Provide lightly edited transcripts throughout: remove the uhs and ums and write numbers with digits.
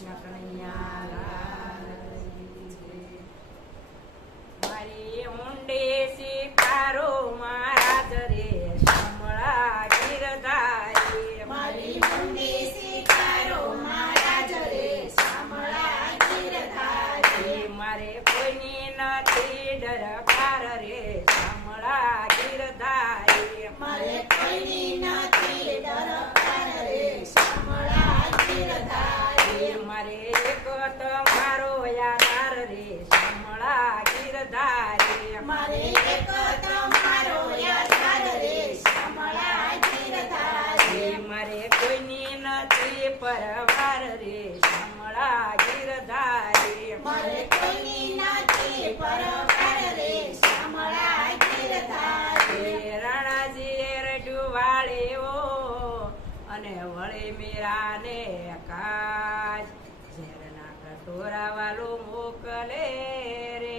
કૃષ્ણ કનૈયા લાલ કી જય. મારી ઊંડે શિકારો મહારાજ રે શામળા ગીરધારી. મારી ઊંડી શિકારો મહારાજ રે શામળા ગીરધારી. મારે કોઈની નથી ડરકાર રે શામળા ગીરધારી. મારે કોઈની નથી ડરકાર રે શામળા ગીરધારી. મારે એક તમારો યાદાર રે શામળા ગીરધારી. મારે એક તમારો યાદાર રે શામળા ગીરધારી. મારે કોઈની નથી પરવાર રે શામળા ગીરધારી. મારે કોઈની નથી પરવાર રે શામળા ગીરધારી. રાણાજીએ રડ્યું વાળ્યો અને વળી મીરાને કાજ ઝેરના કટોરા વાલો મોકલે રે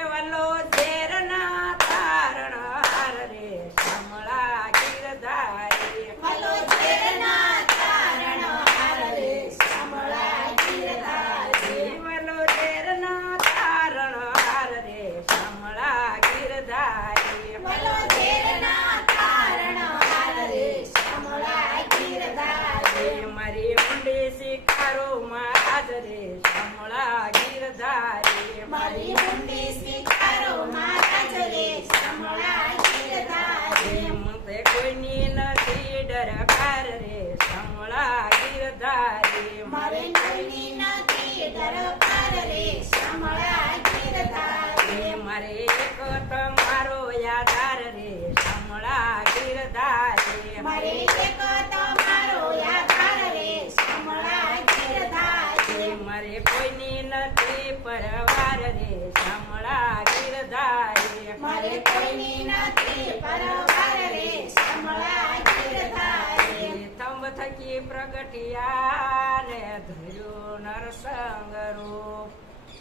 એ વાલો ઝેરના તારણ હાર રે શામળા ગીરધારી. વાલો ઝેરના તારણ હાર રે શામળા ગીરધારી. વાલો ઝેરના તારણ હાર રે શામળા ગીરધારી. વાલો ઝેરના તારણ હાર રે શામળા ગીરધારી. મારી ઊંડી શિકારો મહારાજ રે શામળા ગીરધારી. મારી ઊંડી શિકારો મહારાજ રે શામળા ગીરધારી. મને કોઈની નથી ડરકાર રે શામળા ગીરધારી. મારે કોઈની નથી ડરકાર રે શામળા ગીરધારી. મારે એક તમારો યાદાર રે શામળા ગીરધારી. મારે એક તમારો યાદાર રે શામળા ગીરધારી. મારે કોઈની નથી પરવાર રે શામળા ગીરધારી. મારે કોઈની નથી પરવાર રે શામળા ગીરધારી. થંભ થકી પ્રગટિયા ને ધર્યું નરસંગ રૂપ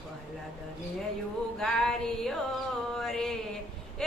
પ્રહલાદ ને યુગારીઓ રે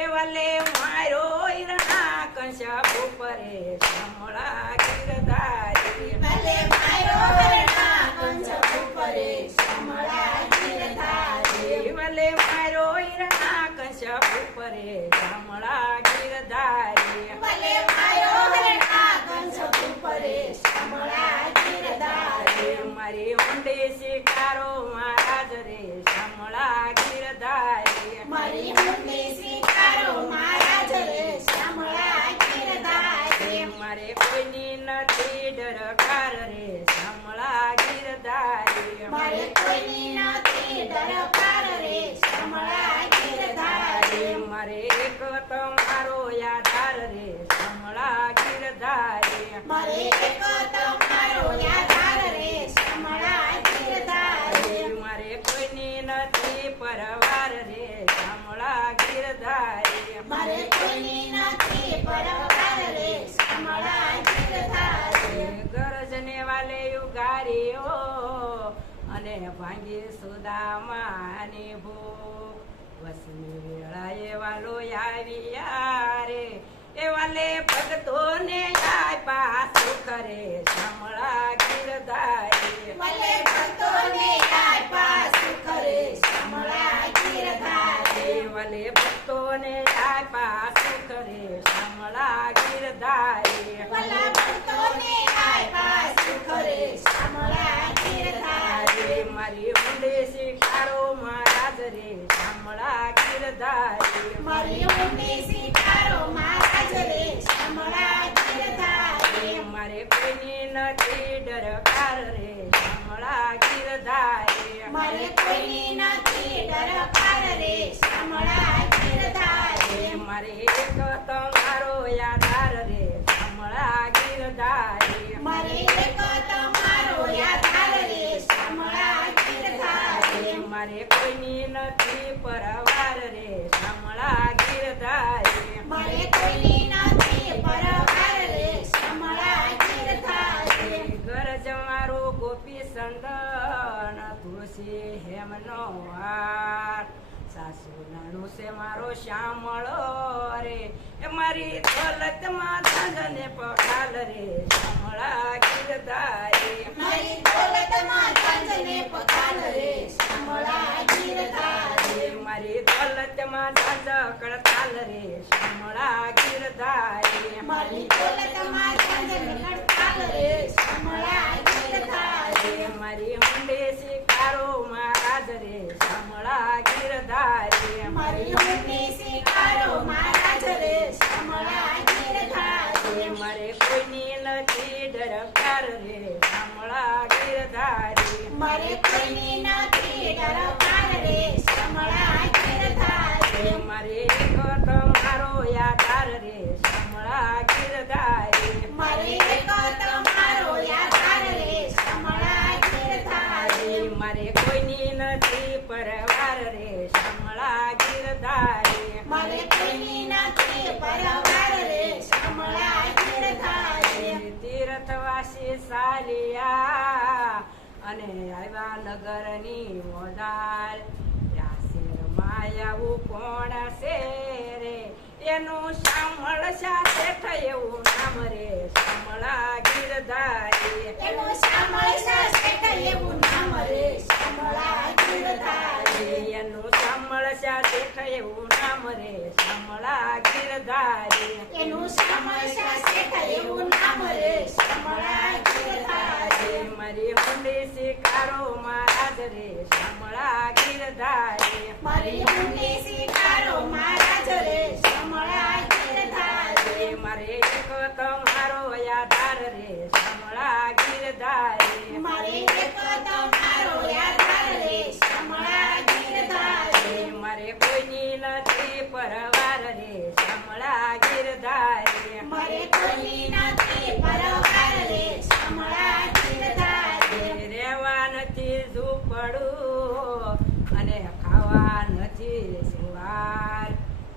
એ વલે મારો ઈરના કંશપ ઉપરે શામળા ગીરધારી. ભલે મારો હરણા કંચ ઉપરે શામળા ગીરધારી. વલે મારો ઈરના કંશપ ઉપરે શામળા ગીરધારી. ભલે મારો હરણા કંચ ઉપરે શામળા ગીરધારી. મારી ઊંડી શિકારો મહારાજ રે શામળા ગીરધારી. મારી ઊંડી શિકારો મહારાજ રે શામળા ગીરધારી. મારે કોઈની નથી ડરકાર રે શામળા ગીરધારી. મારે કોઈની નથી ડરકાર રે શામળા ગીરધારી. મારે એક તમારો યાદાર રે શામળા ગીરધારી. મારે એક તમારો યાદાર રે શામળા ગીરધારી. મારે કોઈની નથી પરવાર રે શામળા ગીરધારી. મારે કોઈની નથી પરવાર રે શામળા ગીરધારી. ગરજને વાલે યુગારીઓ અને ભાંગી સુદામાની ભૂખ વસની વેળાએ વાલો આવ્યા રે એ વાલે ભક્તોને આપ્યા સુખ રે શામળા ગીરધારી. ભલે ભક્તોને આપ્યા સુખ રે શામળા ગીરધારી. વાલે ભક્તોને આપ્યા સુખ રે શામળા ગીરધારી. ભલા ભક્તોને આપ્યા સુખ રે શામળા ગીરધારી. મારી ઊંડી શિકારો મહારાજ રે શામળા ગીરધારી. મારી ઊંડી શિકારો મહારાજ રે શામળા ગીરધારી. મારે કોઈની નથી ડરકાર રે શામળા ગીરધારી. મારે કોઈની નથી ડરકાર રે શામળા ગીરધારી. મારે એક તમારો યાદાર રે શામળા ગીરધારી. મારે એક તમારો યાદાર રે શામળા ગીરધારી. મારે કોઈની નથી પરવાર રે શામળા ગીરધારી. મારે કોઈની નથી પરવાર રે શામળા ગીરધારી. ગરજ મારો ગોપી સંદન તુલસી હેમનો હાર સાસુ નાનું છે મારો શ્યામળો રે એ મારી દોલતમાં ધનને પખાલ રે શામળા ગીરધારી. મારી દોલતમાં દોલતમાં ઝાંઝ કડતાલ રે શામળા ગીરધારી મારી દોલતમાં ઝાંઝ કડતાલ રે શામળા ગીરધારી મારી હુંડે શિકારો મહારાજ રે શામળા ગીરધારી મારી હુંડી શિકારો મહારાજ રે શામળા ગીરધારી મારે કોઈની નથી ડરકાર રે શામળા ગીરધારી મારે કોઈની નથી ડરકાર રે શામળા ગીરધારી મારે એક તમારો યાદાર રે શામળા ગીરધારી મારે એક તમારો યાદાર રે શામળા ગીરધારી મારે કોઈની નથી પરવાર રે શામળા ગીરધારી મારે કોઈની નથી પરવાર રે શામળા ગીરધારી તીર્થવાસી સાલિયા અને આવ્યા નગરની મોદાલ માયાવું કોણ છે રે એનું શામળ સાથે થયું નામ રે શામળા ગીરધારી એનું શામળ સાથે એવું નામ રે શામળા ગીરધારી એનું શામળ સાથે થયું નામ રે શામળા ગીરધારી એનું શામળ સાથે એવું નામ રે શામળા ગીરધારી મારી હુંડી શિકારો મહારાજ રે શામળા ગીરધારી મારી હુંડી શિકારો મહારાજ રે શામળા ગીરધારી મારે એક તમારો યાદાર રે શામળા ગીરધારી મારે એક તમારો યાદાર રે શામળા ગીરધારી મારે કોઈની નથી પરવાર રે શામળા ગીરધારી મારે કોઈની નથી પરવાર રે શામળા ગીરધારી રહેવા નથી ઝૂંપડું અને ખાવા નથી શિંગાર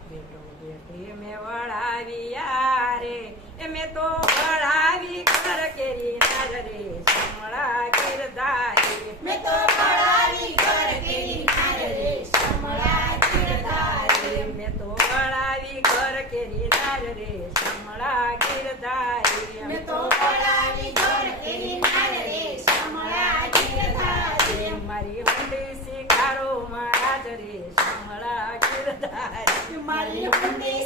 બેટો બેટી મેં વળાવી યારે એ મેં તો વળાવી ઘર કેરી નાર રે શામળા ગીરધારી મેં તો વળાવી ઘર કેરી નાર રે શામળા ગીરધારી મેં તો વળાવી ઘર કેરી નાર રે શામળા ગીરધારી મેં તો વળાવી ઘર કેરી નાર રે શામળા ગીરધારી મારી હુંડી શિકારો મહારાજ રે શામળા ગીરધારી મારી હુંડી